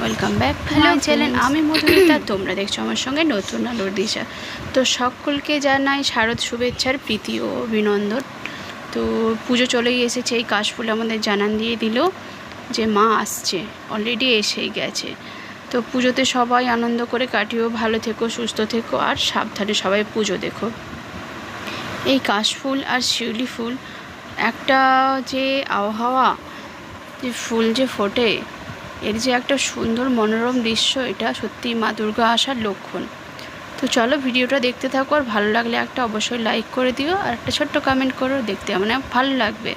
Welcome back to my channel. আমি মধুমিতা, তোমরা দেখছো আমার সঙ্গে নতুন আলোর দিশা। তো সকলকে জানাই শারদ শুভেচ্ছার প্রীতি ও অভিনন্দন। তো পুজো চলেই এসেছে, এই কাশফুল আমাদের জানান দিয়ে দিল যে মা আসছে, অলরেডি এসেই গেছে। তো পুজোতে সবাই আনন্দ করে কাটিও, ভালো থেকো, সুস্থ থেকো আর সাবধানে সবাই পুজো দেখো। এই কাশফুল আর শিউলি ফুল একটা যে আবহাওয়া, যে ফুল যে ফোটে, এর যে একটা সুন্দর মনোরম দৃশ্য, এটা সত্যি মা দুর্গা আসার লক্ষণ। তো চলো ভিডিওটা দেখতে থাকো, আর ভালো লাগলে একটা অবশ্যই লাইক করে দিও আর একটা ছোট্ট কমেন্ট করো, দেখতে মানে ভালো লাগবে।